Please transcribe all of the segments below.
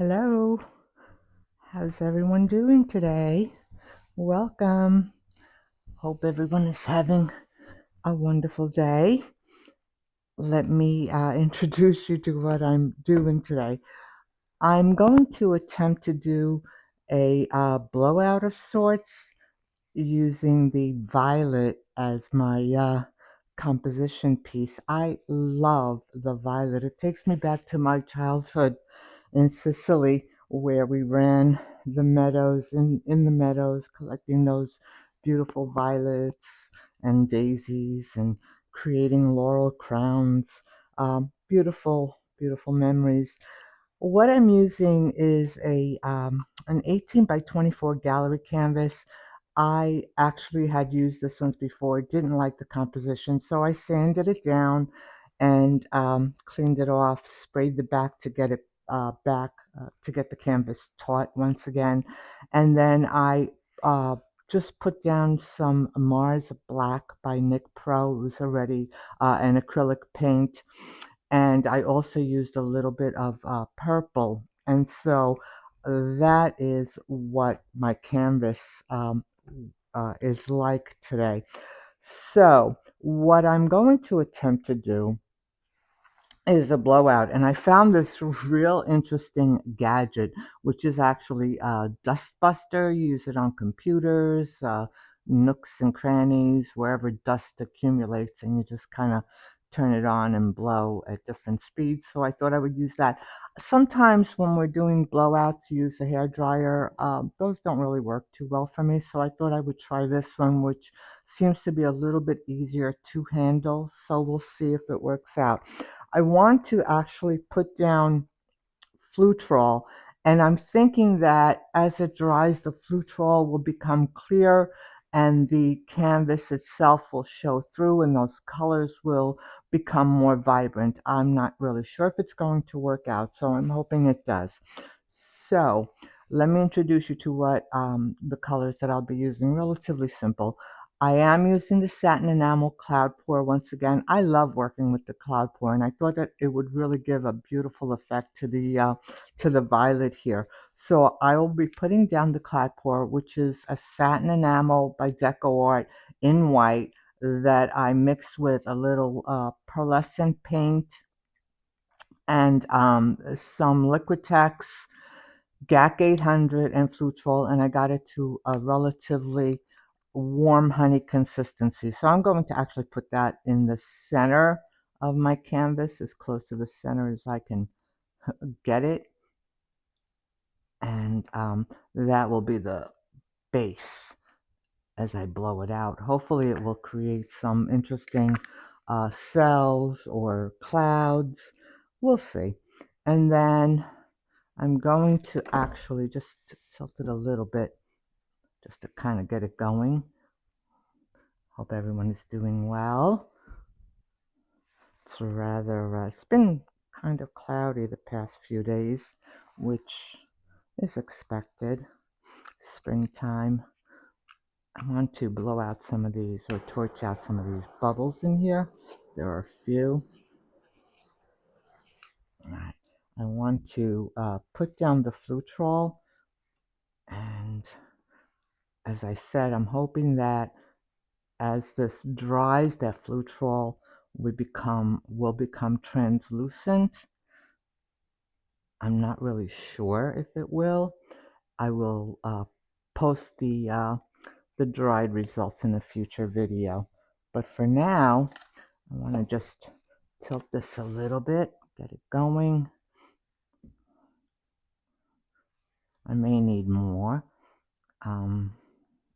Hello, how's everyone doing today? Welcome. Hope everyone is having a wonderful day. Let me introduce you to what I'm doing today. I'm going to attempt to do a blowout of sorts using the violet as my composition piece. I love the violet. It takes me back to my childhood in Sicily where we ran the meadows in the meadows collecting those beautiful violets and daisies and creating laurel crowns. Beautiful, beautiful memories. What I'm using is an 18 by 24 gallery canvas. I actually had used this once before, didn't like the composition, so I sanded it down and cleaned it off, sprayed the back to get it back to get the canvas taut once again, and then I uh, just put down some Mars Black by Nick Pro. It was already an acrylic paint, and I also used a little bit of purple, and so that is what my canvas is like today. So what I'm going to attempt to do is a blowout, and I found this real interesting gadget, which is actually a dust buster. You use it on computers, nooks and crannies, wherever dust accumulates, and you just kind of turn it on and blow at different speeds. So I thought I would use that. Sometimes when we're doing blowouts, use a hair dryer. Those don't really work too well for me, so I thought I would try this one, which seems to be a little bit easier to handle. So we'll see if it works out. I want to actually put down Flutrol, and I'm thinking that as it dries, the Flutrol will become clear and the canvas itself will show through and those colors will become more vibrant. I'm not really sure if it's going to work out, so I'm hoping it does. So let me introduce you to what the colors that I'll be using. Relatively simple. I am using the satin enamel cloud pour once again. I love working with the cloud pour, and I thought that it would really give a beautiful effect to the violet here. So I will be putting down the cloud pour, which is a satin enamel by Deco Art in white that I mixed with a little pearlescent paint and some Liquitex, GAC 800, and Flutrol, and I got it to a relatively warm honey consistency. So I'm going to actually put that in the center of my canvas, as close to the center as I can get it, and that will be the base as I blow it out. Hopefully it will create some interesting cells or clouds. We'll see. And then I'm going to actually just tilt it a little bit just to kind of get it going. Hope everyone is doing well. It's been kind of cloudy the past few days, which is expected. Springtime. I want to blow out some of these or torch out some of these bubbles in here. There are a few. All right. I want to put down the Flutrol, and as I said, I'm hoping that as this dries, that Flutrol will become translucent. I'm not really sure if it will. I will post the dried results in a future video. But for now, I want to just tilt this a little bit, get it going. I may need more,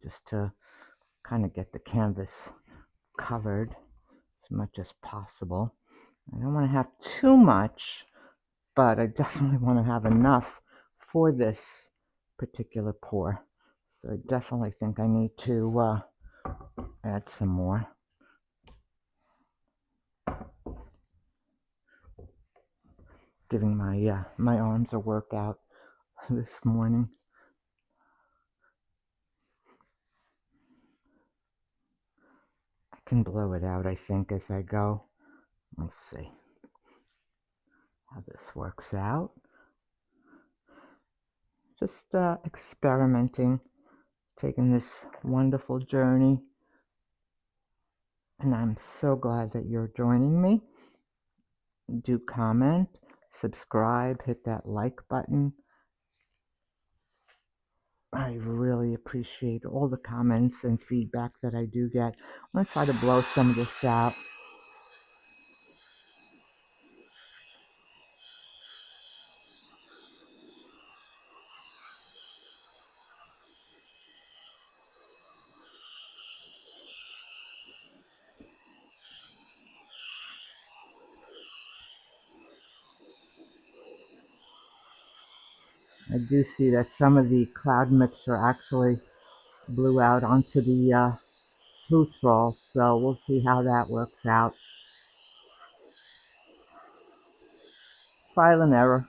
just to kind of get the canvas covered as much as possible. I don't want to have too much, but I definitely want to have enough for this particular pour. So I definitely think I need to add some more. Giving my arms a workout this morning. I can blow it out, I think, as I go. Let's see how this works out. just experimenting, taking this wonderful journey. And I'm so glad that you're joining me. Do comment, subscribe, hit that like button. I really appreciate all the comments and feedback that I do get. I'm going to try to blow some of this out. I do see that some of the cloud mixture actually blew out onto the Flutrol, so we'll see how that works out. Trial and error.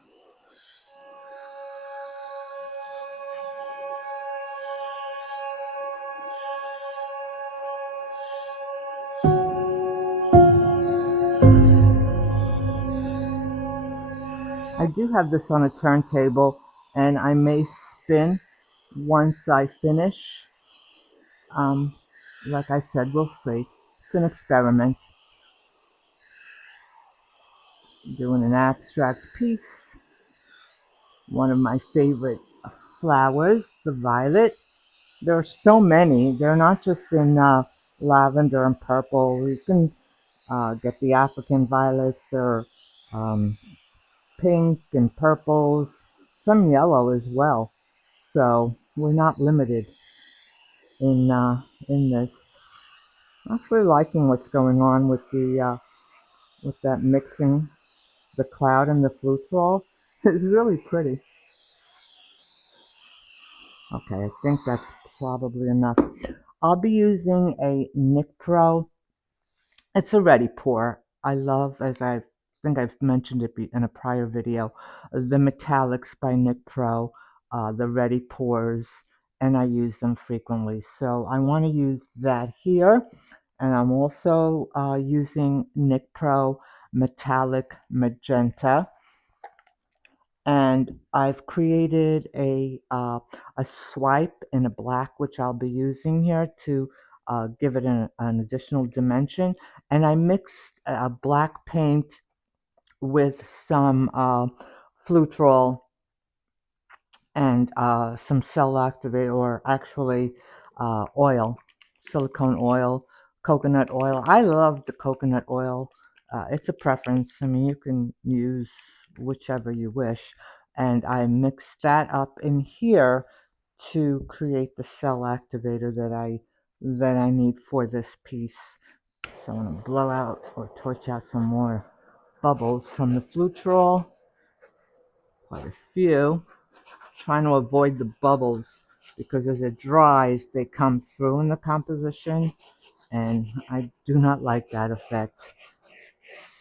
I do have this on a turntable, and I may spin once I finish. Like I said, we'll see. It's an experiment. Doing an abstract piece. One of my favorite flowers, the violet. There are so many. They're not just in lavender and purple. You can get the African violets. They're pink and purples, some yellow as well. So we're not limited in this. I'm actually liking what's going on with the with that mixing the cloud and the Flutrol. It's really pretty. Okay, I think that's probably enough. I'll be using a Nick Pro. It's a ready pour. I love, as I think I've mentioned it in a prior video, the metallics by Nick Pro, the ready pours, and I use them frequently. So I want to use that here. And I'm also using Nick Pro Metallic Magenta. And I've created a swipe in a black, which I'll be using here to give it an additional dimension. And I mixed a black paint with some Flutrol and some cell activator, or actually oil, silicone oil, coconut oil. I love the coconut oil. It's a preference. I mean, you can use whichever you wish. And I mix that up in here to create the cell activator that I need for this piece. So I'm going to blow out or torch out some more bubbles from the Flutrol. Quite a few. Trying to avoid the bubbles because as it dries they come through in the composition, and I do not like that effect.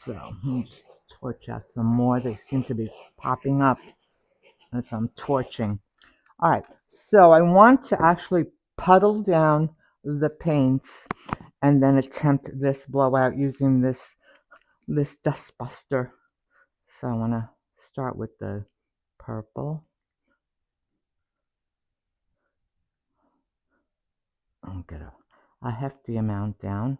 So let me just torch out some more. They seem to be popping up as I'm torching. Alright, so I want to actually puddle down the paints and then attempt this blowout using this dust buster. So I want to start with the purple. I'll get a hefty amount down.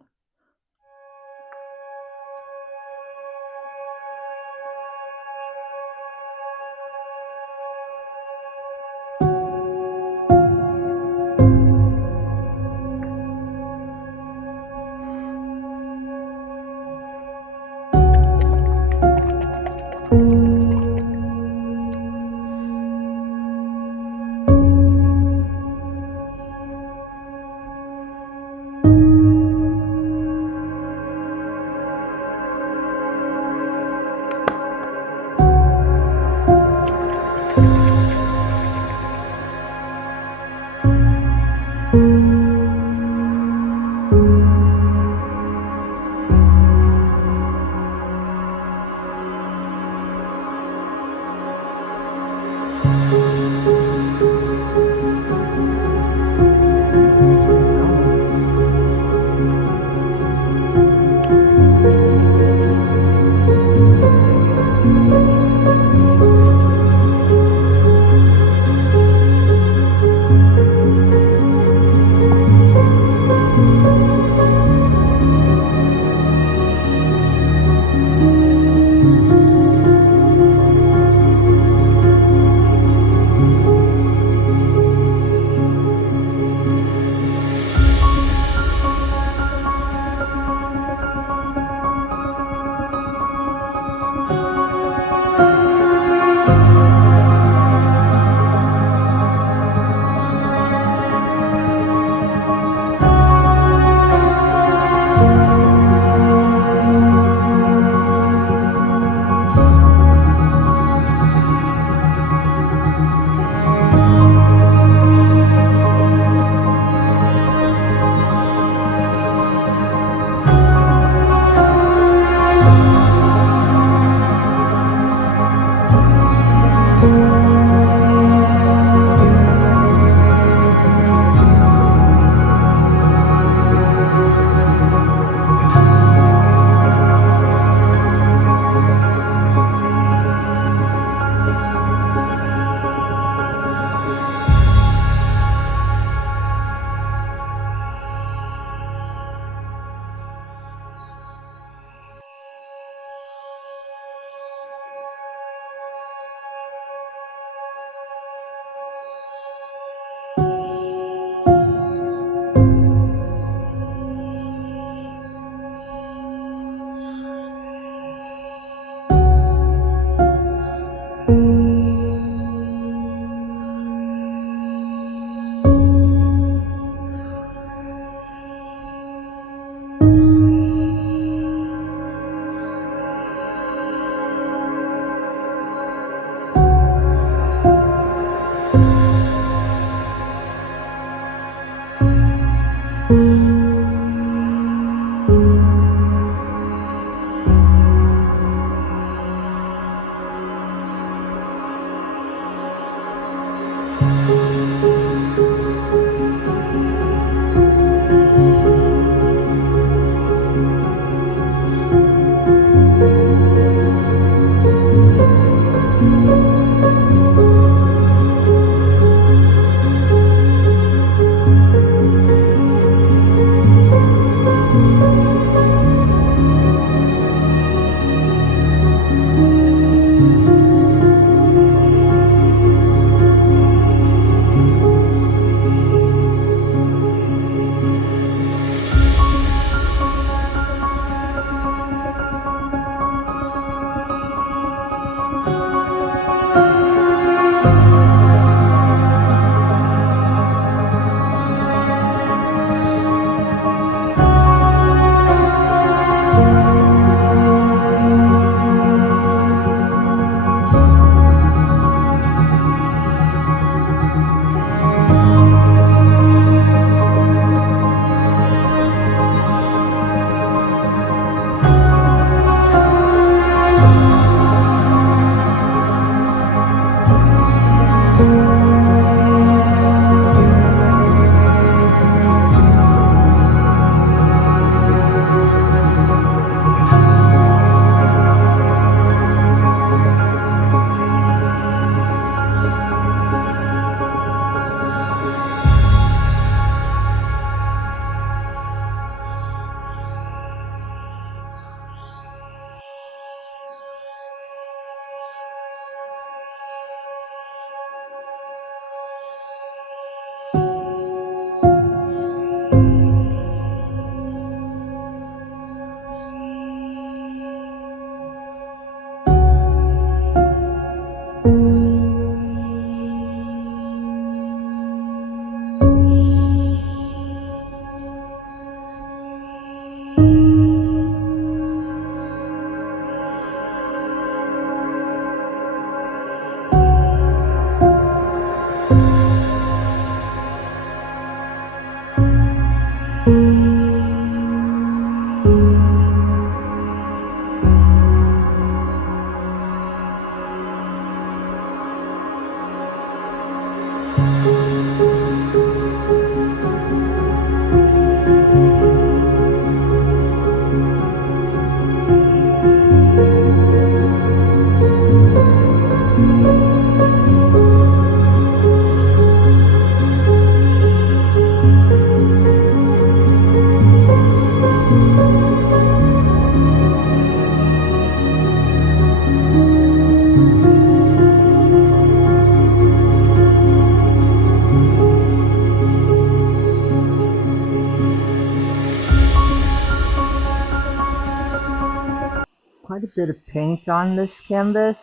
quite a bit of paint on this canvas,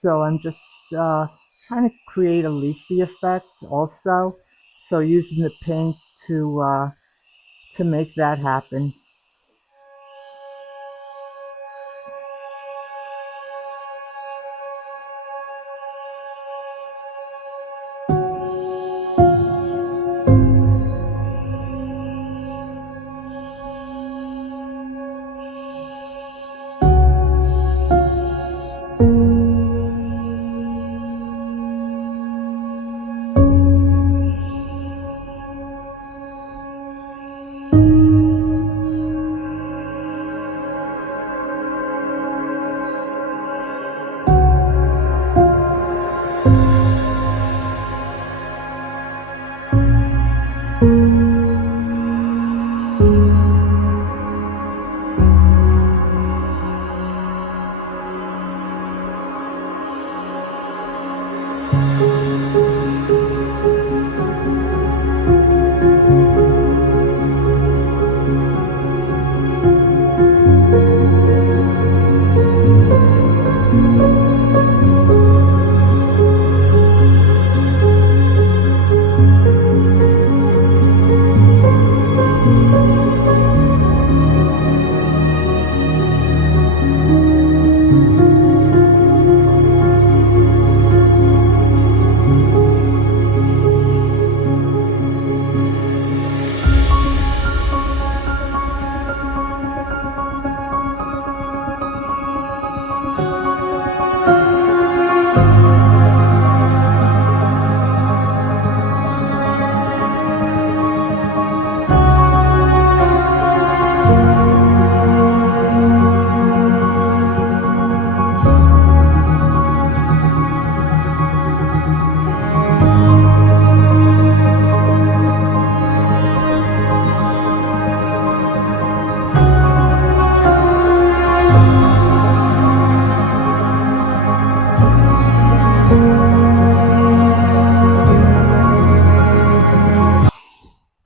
so I'm just trying to create a leafy effect also. So using the paint to make that happen.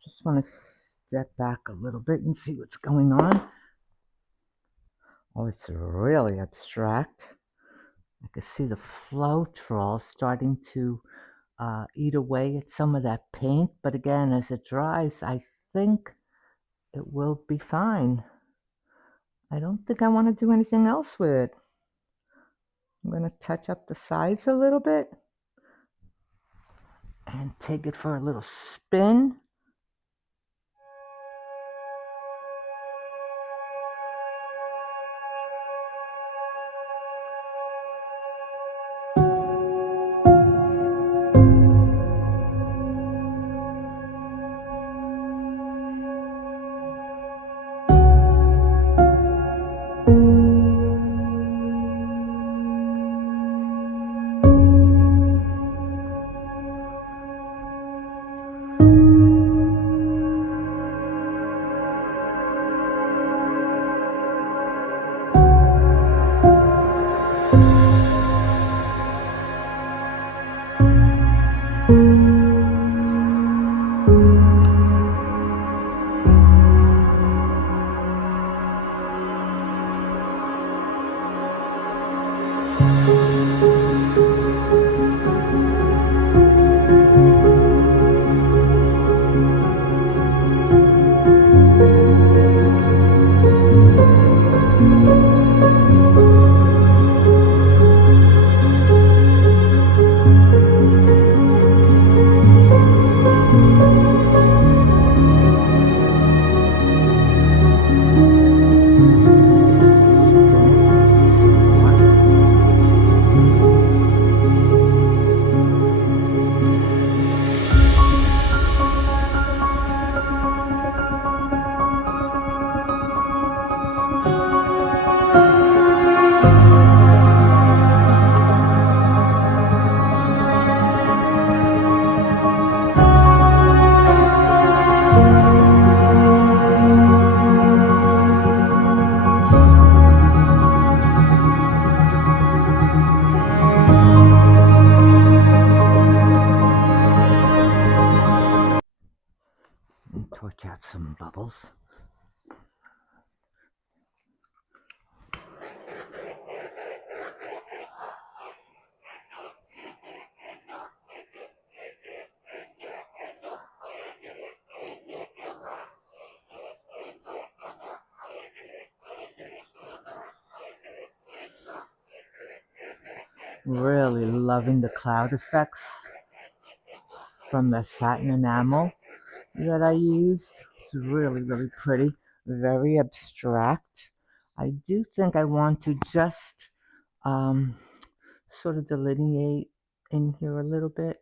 Just want to step back a little bit and see what's going on. Oh, it's really abstract. I can see the Flutrol starting to eat away at some of that paint, but again, as it dries, I think it will be fine. I don't think I want to do anything else with it. I'm going to touch up the sides a little bit and take it for a little spin. And torch out some bubbles. Really loving the cloud effects from the satin enamel that I used. It's really, really pretty, very abstract. I do think I want to just um, sort of delineate in here a little bit.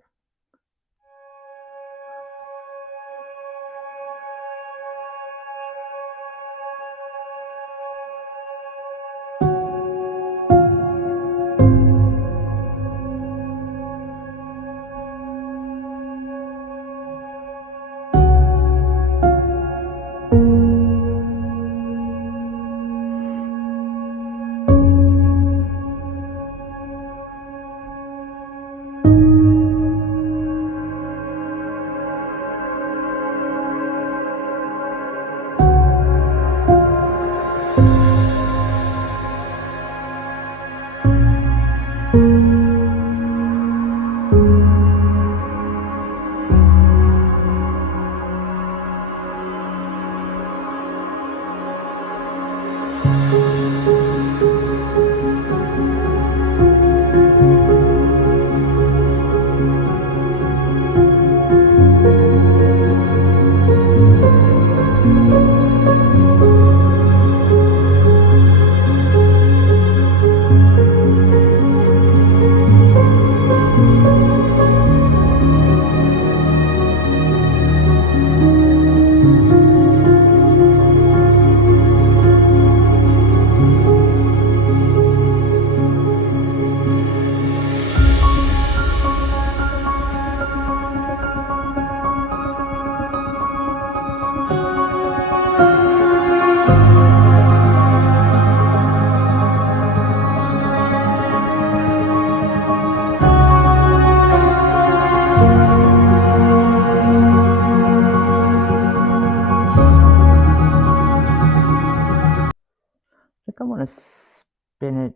I think I want to spin it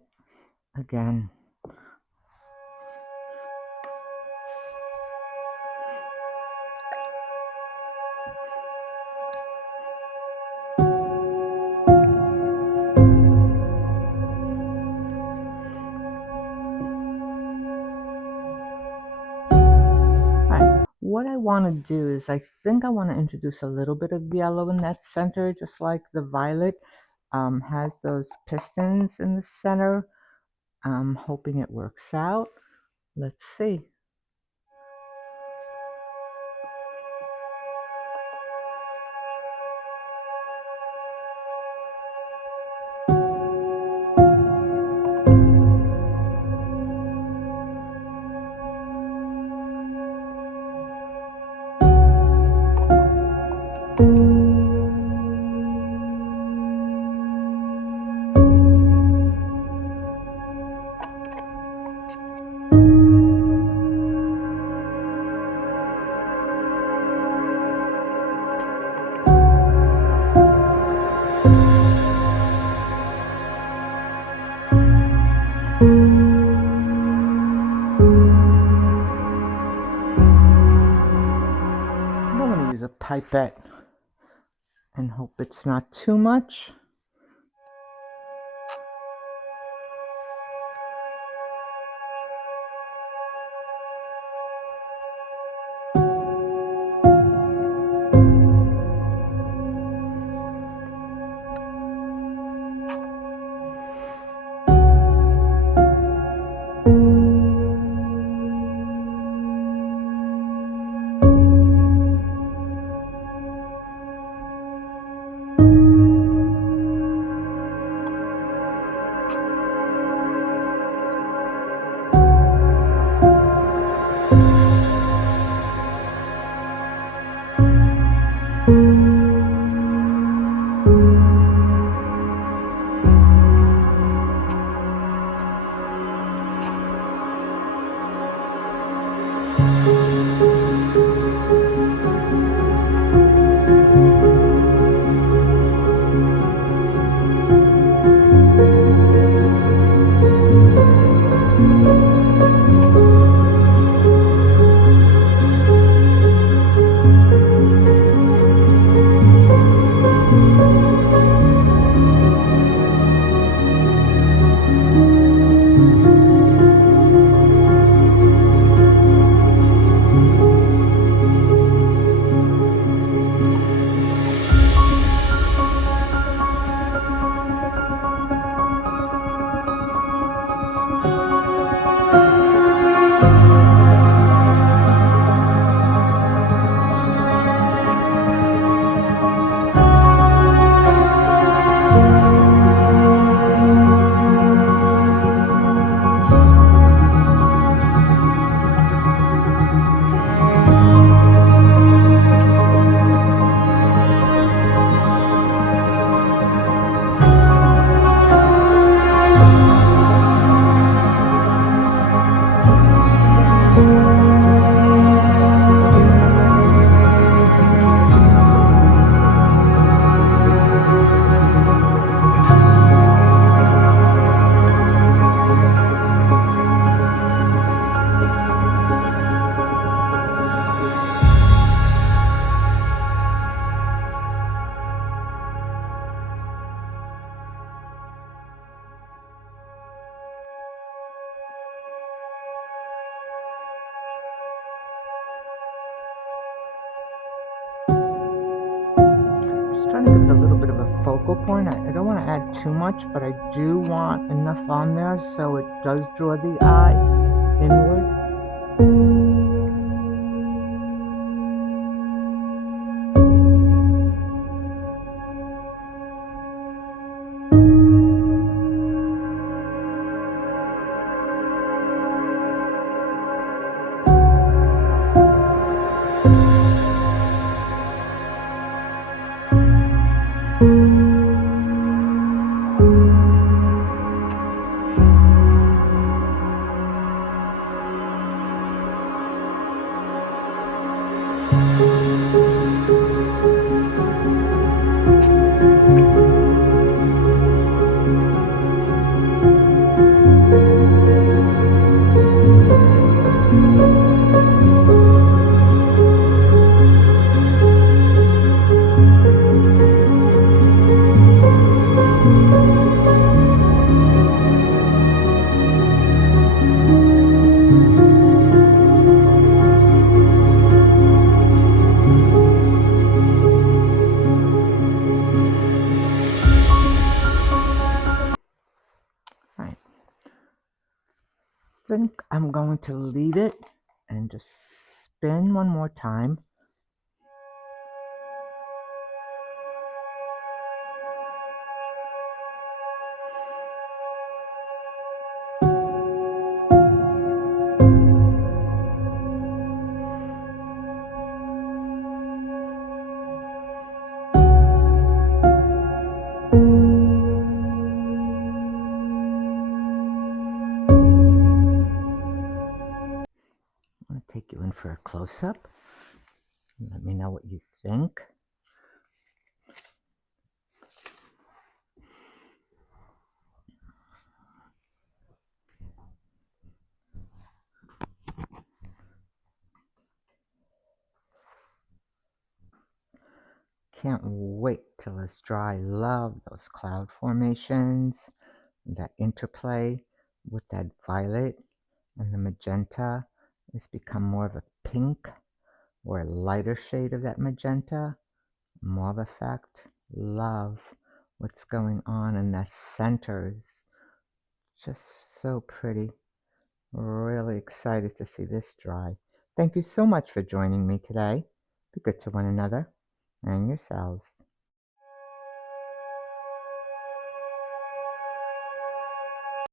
again. What I want to do is I think I want to introduce a little bit of yellow in that center, just like the violet has those pistons in the center. I'm hoping it works out. Let's see. I'm going to use a pipette and hope it's not too much. focal point. I don't want to add too much, but I do want enough on there so it does draw the eye inward. Right. I think I'm going to leave it and just spin one more time. I'm going to take you in for a close-up. Let me know what you think. Can't wait till it's dry. Love those cloud formations, that interplay with that violet and the magenta. It's become more of a pink or a lighter shade of that magenta. Mauve effect. Love what's going on in that center. It's just so pretty. Really excited to see this dry. Thank you so much for joining me today. Be good to one another and yourselves.